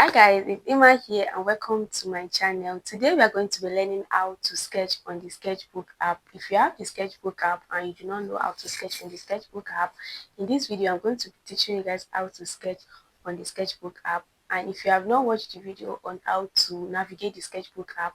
Hi guys, it's Emma here and welcome to my channel. Today we are going to be learning how to sketch on the Sketchbook app. If you have the Sketchbook app and you do not know how to sketch on the Sketchbook app, in this video I'm going to be teaching you guys how to sketch on the Sketchbook app. And if you have not watched the video on how to navigate the Sketchbook app,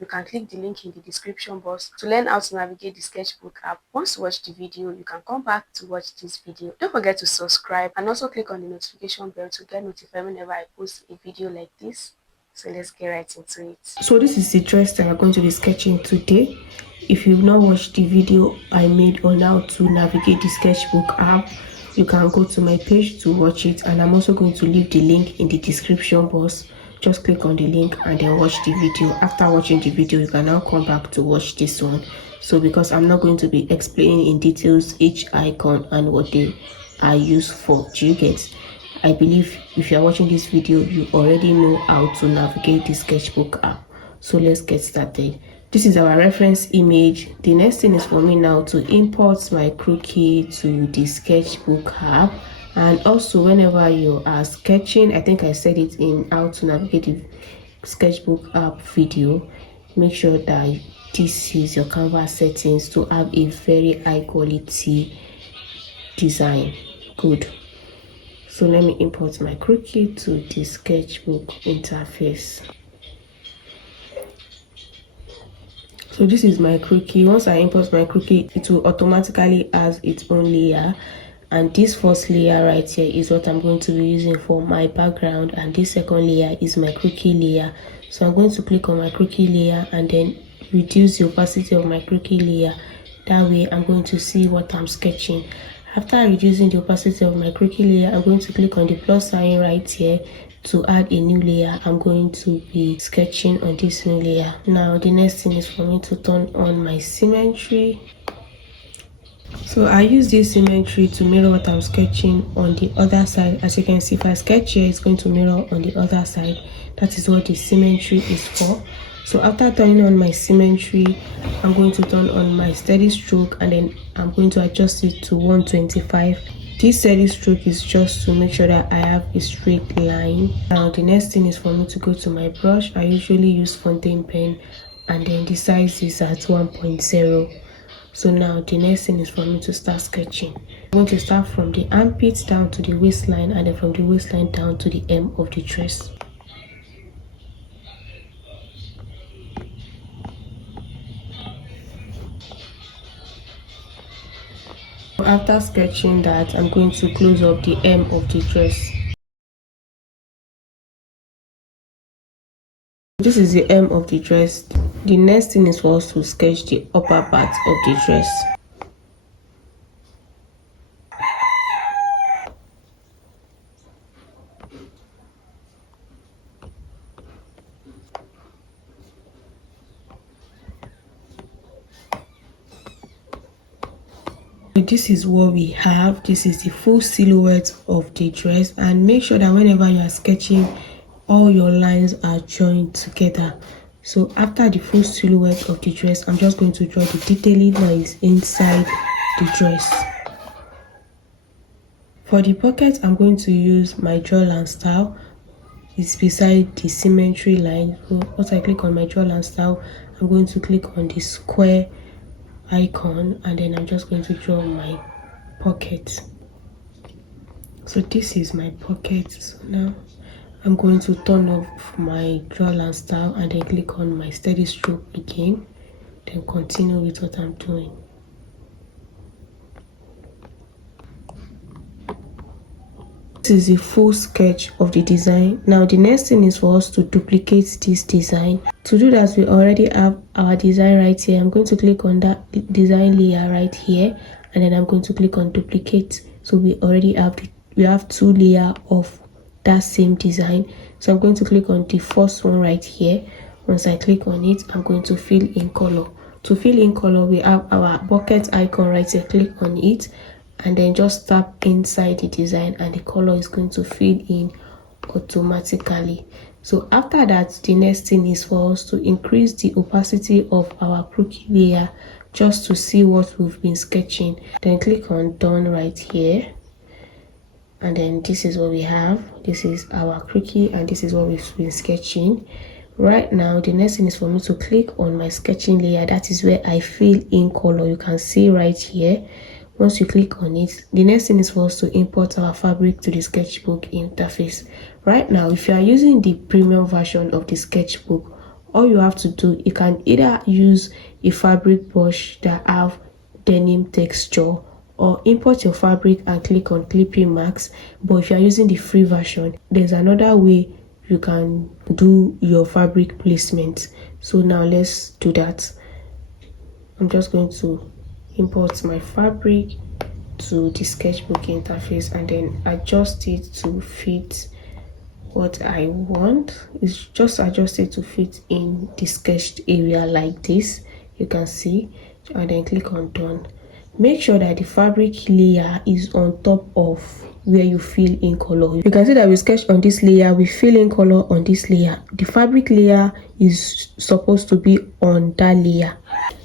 you can click the link in the description box to learn how to navigate the Sketchbook app. Once you watch the video, you can come back to watch this video. Don't forget to subscribe and also click on the notification bell to get notified whenever I post a video like this. So let's get right into it. So this is the dress that we're going to be sketching today. If you've not watched the video I made on how to navigate the Sketchbook app, you can go to my page to watch it, and I'm also going to leave the link in the description box. Just click on the link and then watch the video. After watching the video, you can now come back to watch this one. So because I'm not going to be explaining in details each icon and what they are used for, do you get? I believe if you're watching this video, you already know how to navigate the Sketchbook app. So let's get started. This is our reference image. The next thing is for me now to import my croquis to the Sketchbook app. And also whenever you are sketching, I think I said it in how to navigate the Sketchbook app video, make sure that this is your canvas settings to have a very high quality design. Good. So let me import my croquis to the Sketchbook interface. So this is my croquis. Once I import my croquis, it will automatically add its own layer. And this first layer right here is what I'm going to be using for my background. And this second layer is my croquis layer. So I'm going to click on my croquis layer and then reduce the opacity of my croquis layer. That way I'm going to see what I'm sketching. After reducing the opacity of my croquis layer, I'm going to click on the plus sign right here to add a new layer. I'm going to be sketching on this new layer. Now the next thing is for me to turn on my symmetry. So I use this symmetry to mirror what I'm sketching on the other side. As you can see, if I sketch here, it's going to mirror on the other side. That is what the symmetry is for. So after turning on my symmetry, I'm going to turn on my steady stroke and then I'm going to adjust it to 125. This steady stroke is just to make sure that I have a straight line. Now the next thing is for me to go to my brush. I usually use fountain pen and then the size is at 1.0. So now the next thing is for me to start sketching. I'm going to start from the armpit down to the waistline and then from the waistline down to the hem of the dress. After sketching that, I'm going to close up the hem of the dress. This is the hem of the dress. The next thing is for us to sketch the upper part of the dress. This is what we have. This is the full silhouette of the dress, and make sure that whenever you are sketching, all your lines are joined together. So after the full silhouette of the dress, I'm just going to draw the detailing lines inside the dress. For the pocket, I'm going to use my drawline style. It's beside the symmetry line. So once I click on my drawline style, I'm going to click on the square icon and then I'm just going to draw my pocket. So this is my pocket. So now I'm going to turn off my drawline style and then click on my steady stroke again, then continue with what I'm doing. This is a full sketch of the design. Now the next thing is for us to duplicate this design. To do that, we already have our design right here. I'm going to click on that design layer right here and then I'm going to click on duplicate. So we already have two layers of that same design. So I'm going to click on the first one right here. Once I click on it, I'm going to fill in color. To fill in color, we have our bucket icon right here. Click on it and then just tap inside the design and the color is going to fill in automatically. So after that, the next thing is for us to increase the opacity of our croquis layer just to see what we've been sketching. Then click on done right here. And then this is what we have. This is our cookie, and this is what we've been sketching. Right now, the next thing is for me to click on my sketching layer. That is where I fill in color. You can see right here. Once you click on it, the next thing is for us to import our fabric to the Sketchbook interface. Right now, if you are using the premium version of the Sketchbook, all you have to do, you can either use a fabric brush that have denim texture, or import your fabric and click on clipping marks. But if you are using the free version, there's another way you can do your fabric placement. So now let's do that. I'm just going to import my fabric to the Sketchbook interface and then adjust it to fit what I want. It's just adjusted to fit in the sketched area like this, you can see, and then click on done. Make sure that the fabric layer is on top of where you fill in color. You can see that we sketch on this layer, we fill in color on this layer. The fabric layer is supposed to be on that layer.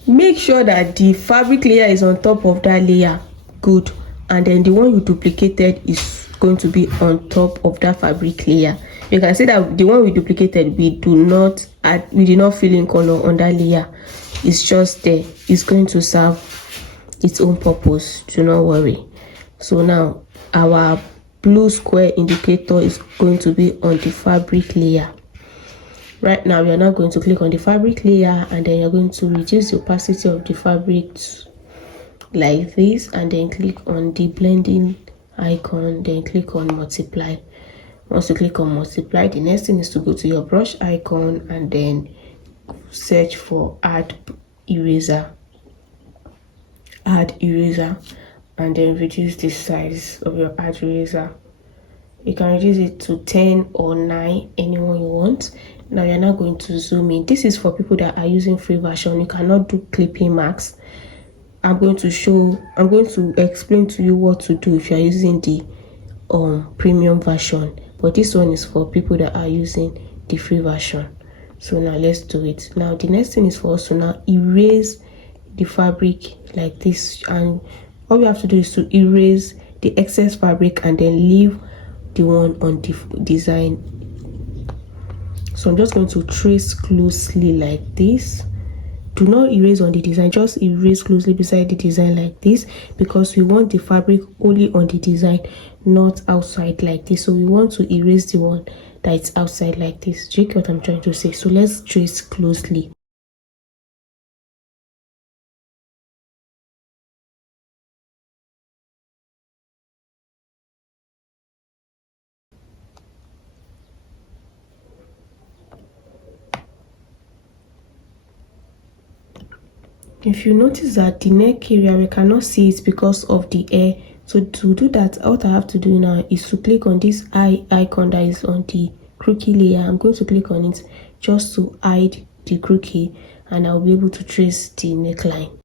Make sure that the fabric layer is on top of that layer. Good. And then the one you duplicated is going to be on top of that fabric layer. You can see that the one we duplicated, we did not fill in color on that layer. It's just there. It's going to serve its own purpose. Do not worry. So now our blue square indicator is going to be on the fabric layer. Right now, we are now going to click on the fabric layer, and then you're going to reduce the opacity of the fabric like this, and then click on the blending icon, then click on multiply. Once you click on multiply, the next thing is to go to your brush icon and then search for add eraser, and then reduce the size of your add eraser. You can reduce it to 10 or 9, anyone you want. Now you're not going to zoom in. This is for people that are using free version. You cannot do clipping marks. I'm going to explain to you what to do if you're using the premium version. But this one is for people that are using the free version. So now let's do it. Now the next thing is for us to now erase the fabric like this, and all we have to do is to erase the excess fabric and then leave the one on the design. So I'm just going to trace closely like this. Do not erase on the design, just erase closely beside the design like this, because we want the fabric only on the design, not outside like this. So we want to erase the one that's outside like this. Do you get what I'm trying to say? So let's trace closely. If you notice that the neck area, we cannot see it because of the air. So to do that, what I have to do now is to click on this eye icon that is on the crookie layer. I'm going to click on it just to hide the crookie, and I'll be able to trace the neckline.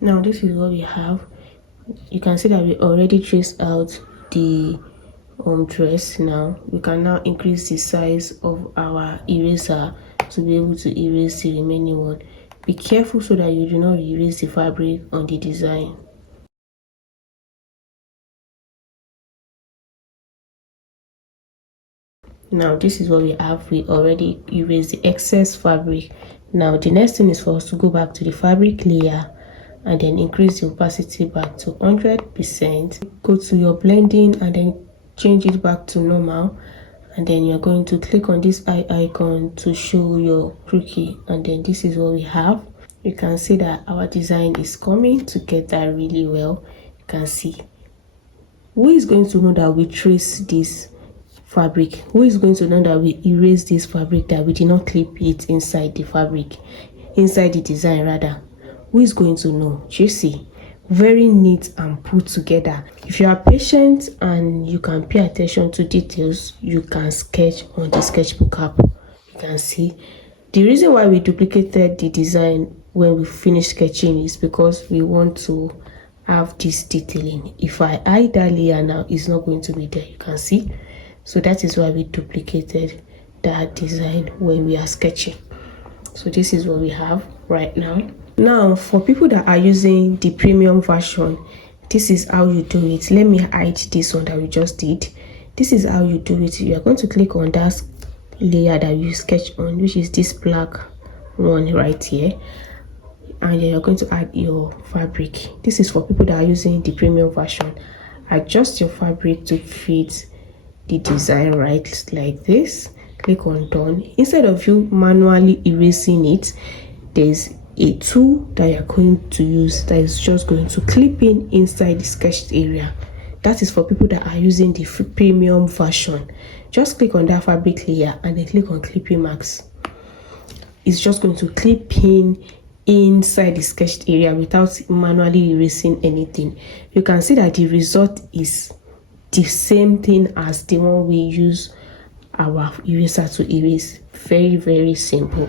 Now this is what we have. You can see that we already traced out the dress. Now we can now increase the size of our eraser to be able to erase the remaining one. Be careful so that you do not erase the fabric on the design. Now this is what we have. We already erased the excess fabric. Now the next thing is for us to go back to the fabric layer and then increase the opacity back to 100%. Go to your blending and then change it back to normal, and then you're going to click on this eye icon to show your crookie, and then this is what we have. You can see that our design is coming together really well. You can see. Who is going to know that we trace this fabric? Who is going to know that we erase this fabric, that we did not clip it inside the fabric, inside the design rather? Who is going to know? Do you see? Very neat and put together. If you are patient and you can pay attention to details, you can sketch on the Sketchbook app. You can see the reason why we duplicated the design when we finish sketching is because we want to have this detailing. If I hide that layer now, it's not going to be there. You can see. So that is why we duplicated that design when we are sketching. So this is what we have right now. Now for people that are using the premium version, This is how you do it. Let me hide this one that we just did. This is how you do it. You are going to click on that layer that you sketch on, which is this black one right here, and then you're going to add your fabric. This is for people that are using the premium version. Adjust your fabric to fit the design right like this. Click on done. Instead of you manually erasing it, there's a tool that you're going to use that is just going to clip in inside the sketched area. That is for people that are using the premium version. Just click on that fabric layer and then click on clipping marks. It's just going to clip in inside the sketched area without manually erasing anything. You can see that the result is the same thing as the one we use our eraser to erase. Very, very simple.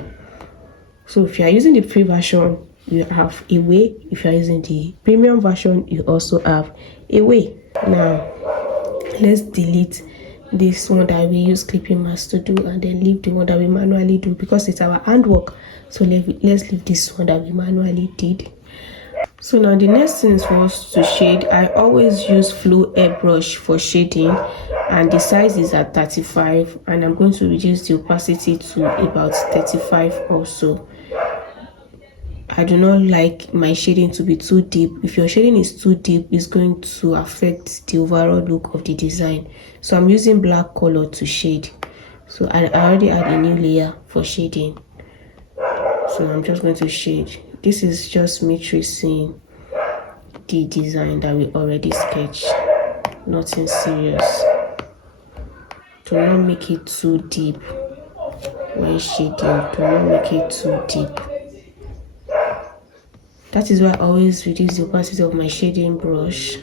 So if you are using the free version, you have a way. If you are using the premium version, you also have a way. Now let's delete this one that we use clipping marks to do and then leave the one that we manually do because it's our handwork. So let's leave this one that we manually did. So now the next thing is for us to shade. I always use flow airbrush for shading, and the size is at 35, and I'm going to reduce the opacity to about 35 also. I do not like my shading to be too deep. If your shading is too deep, it's going to affect the overall look of the design. So I'm using black color to shade. So I already had a new layer for shading. So I'm just going to shade. This is just me tracing the design that we already sketched. Nothing serious. Do not make it too deep when shading. Do not make it too deep. That is why I always reduce the opacity of my shading brush.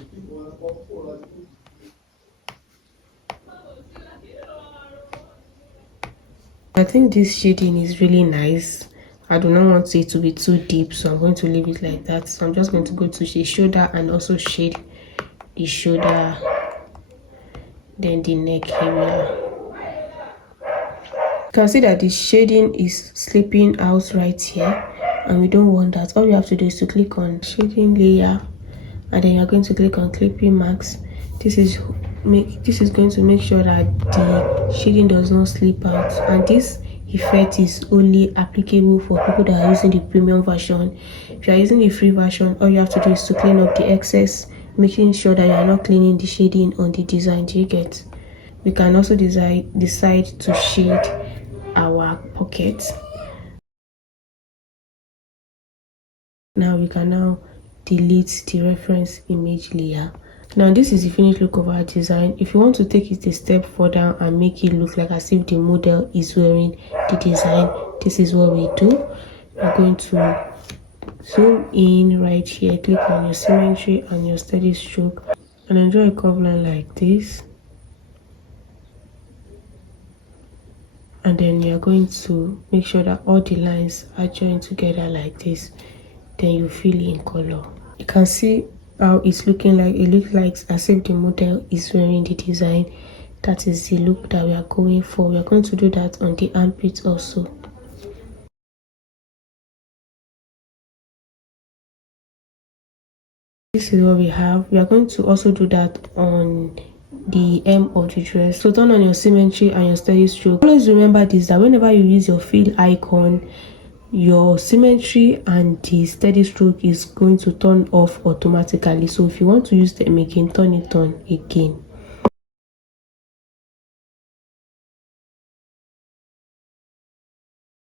I think this shading is really nice. I do not want it to be too deep, so I'm going to leave it like that. So I'm just going to go to the shoulder and also shade the shoulder, then the neck area. You can see that the shading is slipping out right here, and we don't want that. All you have to do is to click on shading layer, and then you're going to click on clipping marks. This is going to make sure that the shading does not slip out, and this effect is only applicable for people that are using the premium version. If you are using the free version, all you have to do is to clean up the excess, making sure that you are not cleaning the shading on the design. Do you get? We can also decide to shade our pockets. Now we can delete the reference image layer. Now this is the finished look of our design. If you want to take it a step further and make it look like as if the model is wearing the design, this is what we do. We're going to zoom in right here, click on your symmetry and your steady stroke, and then draw a curve line like this. And then you're going to make sure that all the lines are joined together like this. Then you fill in color. You can see how it's looking like. It looks like as if the model is wearing the design. That is the look that we are going for. We are going to do that on the armpit also. This is what we have. We are going to also do that on the hem of the dress. So turn on your symmetry and your steady stroke. Always remember this, that whenever you use your fill icon, your symmetry and the steady stroke is going to turn off automatically. So if you want to use them again, turn it on again.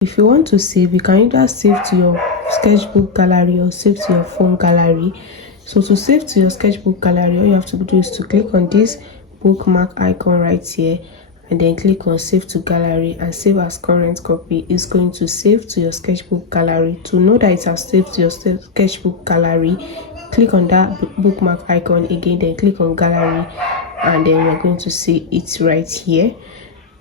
If you want to save, you can either save to your sketchbook gallery or save to your phone gallery. So to save to your sketchbook gallery, all you have to do is to click on this bookmark icon right here, and then click on save to gallery and save as current copy. It's going to save to your sketchbook gallery. To know that it has saved to your sketchbook gallery, click on that bookmark icon again, then click on gallery, and then you're going to see it right here.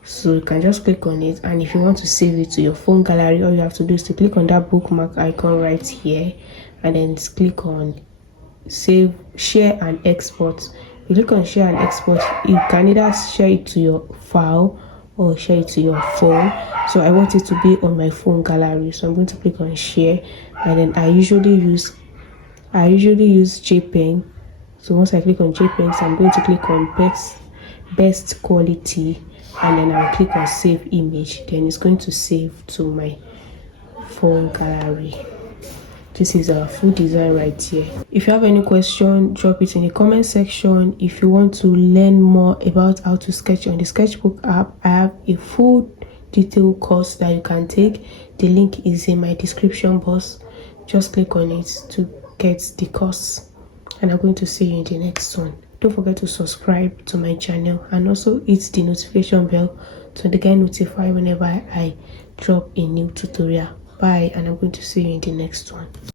So you can just click on it, and if you want to save it to your phone gallery, all you have to do is to click on that bookmark icon right here, and then click on save, share and export. You click on share and export, you can either share it to your file or share it to your phone. So I want it to be on my phone gallery, so I'm going to click on share, and then I usually use JPEG So once I click on JPEGs, I'm going to click on best quality, and then I'll click on save image. Then it's going to save to my phone gallery. This is our full design right here. If you have any question, drop it in the comment section. If you want to learn more about how to sketch on the Sketchbook app, I have a full detailed course that you can take. The link is in my description box. Just click on it to get the course, and I'm going to see you in the next one. Don't forget to subscribe to my channel and also hit the notification bell to get notified whenever I drop a new tutorial. Bye, and I'm going to see you in the next one.